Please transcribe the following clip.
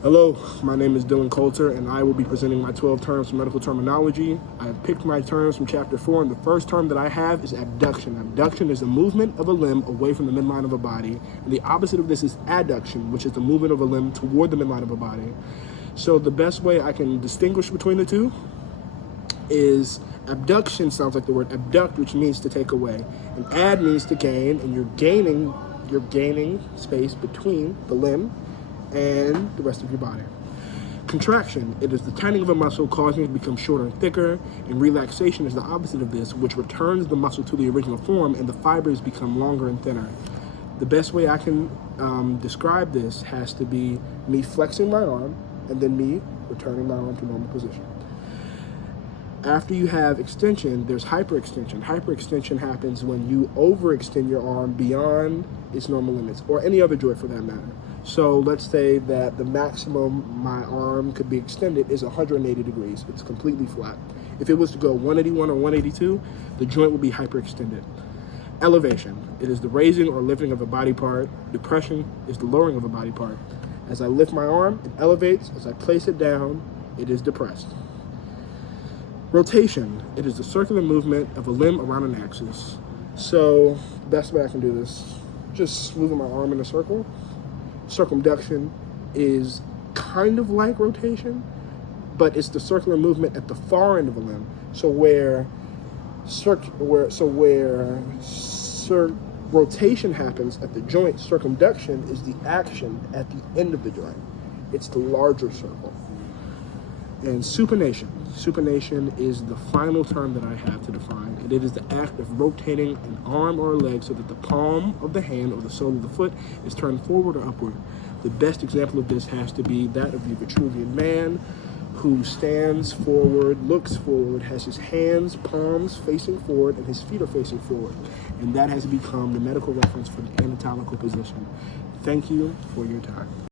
Hello, my name is Dylan Coulter, and I will be presenting my 12 terms for medical terminology. I have picked my terms from Chapter 4, and the first term that I have is abduction. Abduction is the movement of a limb away from the midline of a body, and the opposite of this is adduction, which is the movement of a limb toward the midline of a body. So the best way I can distinguish between the two is abduction sounds like the word abduct, which means to take away, and add means to gain, and you're gaining space between the limb and the rest of your body. Contraction, it is the tightening of a muscle causing it to become shorter and thicker, and relaxation is the opposite of this, which returns the muscle to the original form and the fibers become longer and thinner. The best way I can describe this has to be me flexing my arm and then me returning my arm to normal position. After you have extension, there's hyperextension. Hyperextension happens when you overextend your arm beyond its normal limits, or any other joint for that matter. So let's say that the maximum my arm could be extended is 180 degrees. It's completely flat. If it was to go 181 or 182, the joint would be hyperextended. Elevation, it is the raising or lifting of a body part. Depression is the lowering of a body part. As I lift my arm, it elevates. As I place it down, it is depressed. Rotation, it is the circular movement of a limb around an axis. So the best way I can do this, just moving my arm in a circle. Circumduction is kind of like rotation, but it's the circular movement at the far end of a limb. So where rotation happens at the joint, circumduction is the action at the end of the joint. It's the larger circle. And supination. Supination is the final term that I have to define, and it is the act of rotating an arm or a leg so that the palm of the hand or the sole of the foot is turned forward or upward. The best example of this has to be that of the Vitruvian Man, who stands forward, looks forward, has his hands, palms facing forward, and his feet are facing forward. And that has become the medical reference for the anatomical position. Thank you for your time.